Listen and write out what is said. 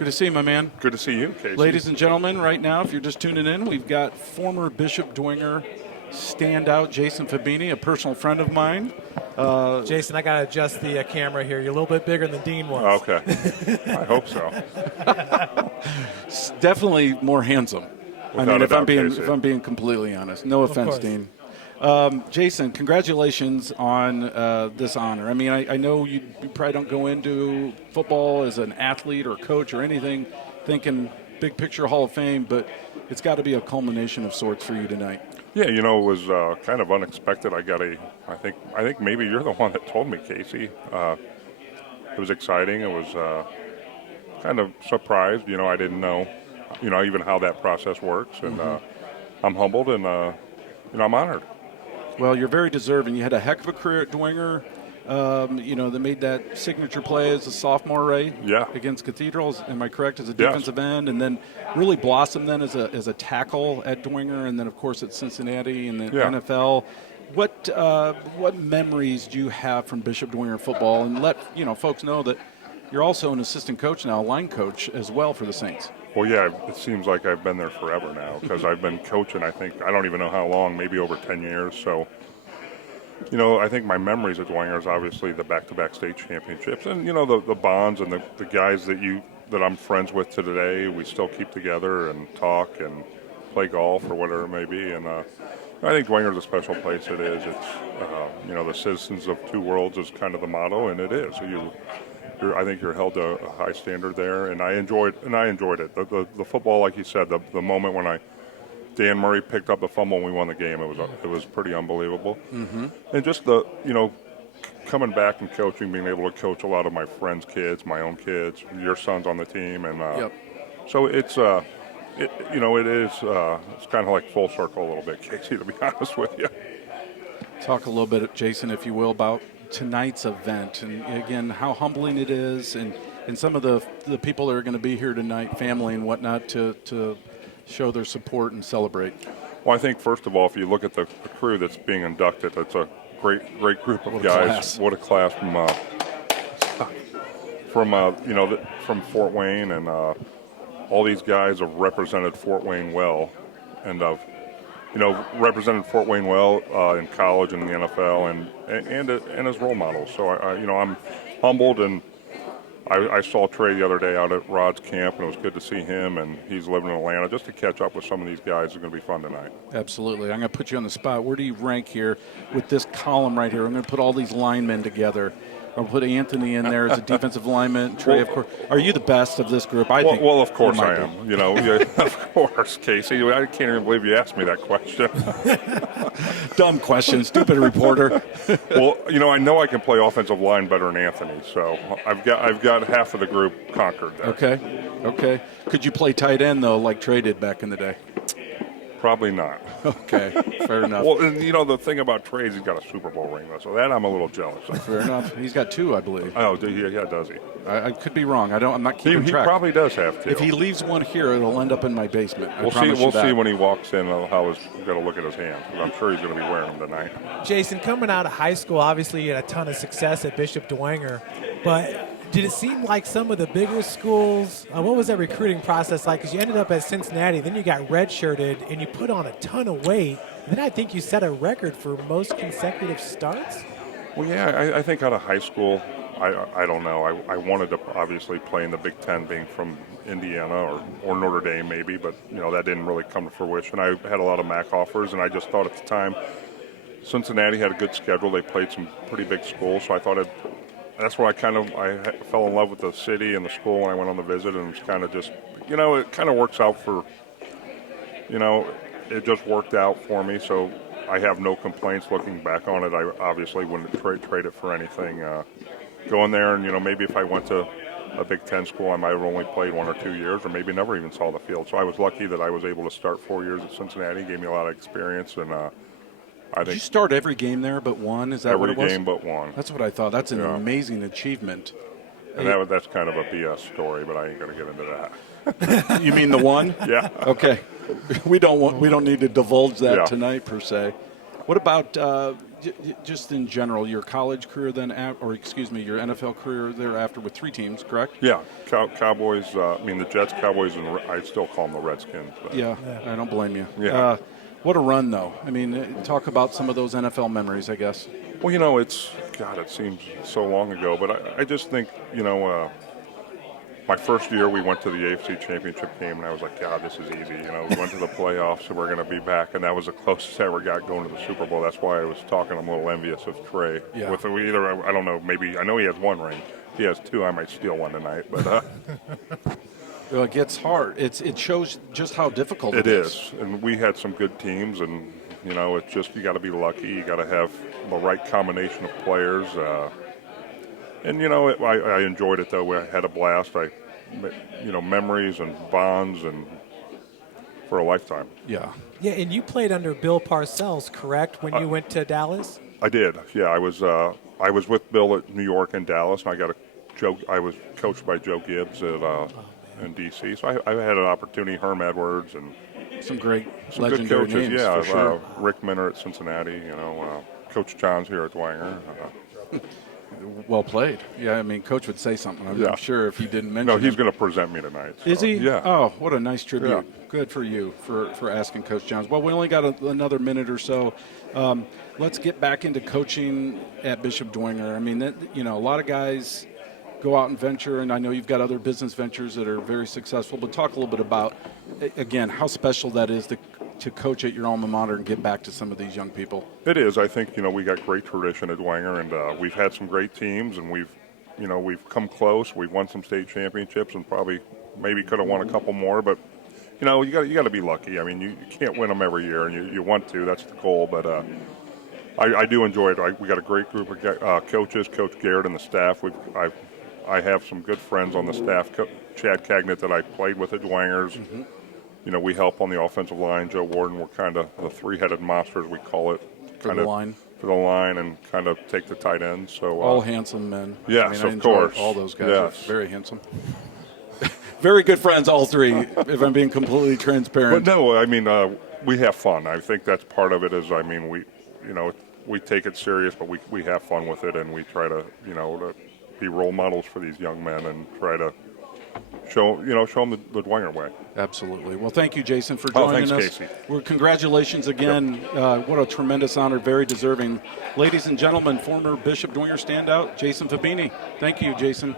Good to see you, my man. Good to see you, Casey. Ladies and gentlemen, right now, if you're just tuning in, we've got former Bishop Dwenger standout Jason Fabini, a personal friend of mine. Jason, I got to adjust the camera here. You're a little bit bigger than Dean was. Okay. I hope so. Definitely more handsome. Without a doubt, if I'm being completely honest. No offense, Dean. Jason, congratulations on this honor. I mean, I know you probably don't go into football as an athlete or coach or anything thinking big picture Hall of Fame, but it's got to be a culmination of sorts for you tonight. Yeah, it was kind of unexpected. I think maybe you're the one that told me, Casey. It was exciting. It was kind of surprised. I didn't know, even how that process works. And I'm humbled and, I'm honored. Well, you're very deserving. You had a heck of a career at Dwenger. They made that signature play as a sophomore, right? Yeah. Against Cathedrals, am I correct, as a defensive end, and then really blossomed then as a tackle at Dwenger, and then of course at Cincinnati and the NFL. What memories do you have from Bishop Dwenger football? And let folks know that you're also an assistant coach now, a line coach as well for the Saints. Well, yeah, it seems like I've been there forever now because I've been coaching, I don't even know how long, maybe over 10 years. So, I think my memories of Dwenger is obviously the back-to-back state championships and, the bonds and the guys that I'm friends with to today. We still keep together and talk and play golf or whatever it may be. And I think Dwenger's a special place. It is. It's, the citizens of two worlds is kind of the motto, and it is. I think you're held to a high standard there, and I enjoyed it. The football, like you said, the moment when Dan Murray picked up the fumble and we won the game, it was pretty unbelievable. Mm-hmm. And just coming back and coaching, being able to coach a lot of my friends' kids, my own kids, your son's on the team, and so it's it's kind of like full circle a little bit, Casey, to be honest with you. Talk a little bit, Jason, if you will, about tonight's event, and again, how humbling it is, and some of the people that are going to be here tonight, family and whatnot, to show their support and celebrate. Well, I think, first of all, if you look at the crew that's being inducted, it's a great group of guys. Class. What a class from Fort Wayne, and all these guys have represented Fort Wayne well, and represented Fort Wayne well in college and in the NFL, and as role models. So I'm humbled, and I saw Trey the other day out at Rod's camp, and it was good to see him, and he's living in Atlanta. Just to catch up with some of these guys is going to be fun tonight. Absolutely. I'm going to put you on the spot. Where do you rank here with this column right here? I'm going to put all these linemen together. I'll put Anthony in there as a defensive lineman. Trey, of course. Are you the best of this group? I think. Well, of course I am. Of course, Casey. I can't even believe you asked me that question. Dumb question, stupid reporter. Well, I know I can play offensive line better than Anthony, so I've got half of the group conquered there. Okay. Could you play tight end though, like Trey did back in the day? Probably not. Okay, fair enough. Well, and the thing about Trey is he's got a Super Bowl ring, though, so that I'm a little jealous of. Fair enough. He's got 2, I believe. Oh, yeah, does he? I could be wrong. I'm not keeping track. He probably does have 2. If he leaves one here, it'll end up in my basement. We'll see when he walks in how he's got to look at his hands. I'm sure he's going to be wearing them tonight. Jason, coming out of high school, obviously you had a ton of success at Bishop Dwenger, but did it seem like some of the bigger schools, what was that recruiting process like? Because you ended up at Cincinnati, then you got redshirted, and you put on a ton of weight. And then I think you set a record for most consecutive starts? Well, yeah, I think out of high school, I don't know. I wanted to obviously play in the Big Ten, being from Indiana or Notre Dame maybe, but, that didn't really come to fruition. I had a lot of MAC offers, and I just thought at the time Cincinnati had a good schedule. They played some pretty big schools, so I thought that's where I fell in love with the city and the school when I went on the visit, and it was kind of just, it kind of works out for, it just worked out for me, so I have no complaints looking back on it. I obviously wouldn't trade it for anything. Going there, and, maybe if I went to a Big Ten school, I might have only played 1 or 2 years, or maybe never even saw the field. So I was lucky that I was able to start 4 years at Cincinnati, gave me a lot of experience, and Did you start every game there but one? Is that what it was? Every game but one. That's what I thought. That's an amazing achievement. And that's kind of a BS story, but I ain't going to get into that. You mean the one? Yeah. Okay. We don't need to divulge that tonight per se. What about just in general, your college career then, or excuse me, your NFL career thereafter with 3 teams, correct? Yeah, Cowboys. The Jets, Cowboys, and I still call them the Redskins. But. Yeah, I don't blame you. Yeah. What a run, though. I mean, talk about some of those NFL memories, I guess. Well, it seems so long ago, but I just think, my first year we went to the AFC Championship game, and I was like, God, this is easy. We went to the playoffs, and we're going to be back, and that was the closest I ever got going to the Super Bowl. That's why I was talking. I'm a little envious of Trey. Yeah. With either, I don't know, maybe I know he has 1 ring. If he has 2, I might steal one tonight. But Well, it gets hard. It shows just how difficult it is. And we had some good teams, and it's just you got to be lucky. You got to have the right combination of players. And I enjoyed it though. I had a blast. Memories and bonds and for a lifetime. Yeah. Yeah, and you played under Bill Parcells, correct? When you went to Dallas. I did. Yeah, I was with Bill at New York and Dallas, and I was coached by Joe Gibbs in D.C. So I had an opportunity. Herm Edwards and some great some legendary good coaches. names, Yeah, for sure. Rick Minner at Cincinnati. Coach Johns here at Dwenger. Well played. Yeah, Coach would say something. I'm sure if he didn't mention. No, he's going to present me tonight. So. Is he? Yeah. Oh, what a nice tribute. Yeah. Good for you for asking Coach Johns. Well, we only got another minute or so. Let's get back into coaching at Bishop Dwenger. A lot of guys go out and venture, and I know you've got other business ventures that are very successful, but talk a little bit about, again, how special that is to coach at your alma mater and get back to some of these young people. It is. I think, we got great tradition at Dwenger, and we've had some great teams, and we've come close. We've won some state championships and maybe could have won a couple more, but, you got to be lucky. You can't win them every year, and you want to. That's the goal, but I do enjoy it. We got a great group of coaches, Coach Garrett and the staff. I have some good friends on the staff, Chad Cagnett that I played with at Dwengers. Mm-hmm. We help on the offensive line. Joe Warden, we're kind of the 3-headed monsters, we call it. For the line, and kind of take the tight end. So all handsome men. Yes, of course. All those guys yes. are very handsome. Very good friends, all 3, if I'm being completely transparent. But no, we have fun. I think that's part of it is, we take it serious, but we have fun with it, and we try to, to be role models for these young men and try to show them the Dwenger way. Absolutely. Well, thank you, Jason, for joining us. Casey. Well, congratulations again. Yep. What a tremendous honor, very deserving. Ladies and gentlemen, former Bishop Dwenger standout, Jason Fabini. Thank you, Jason.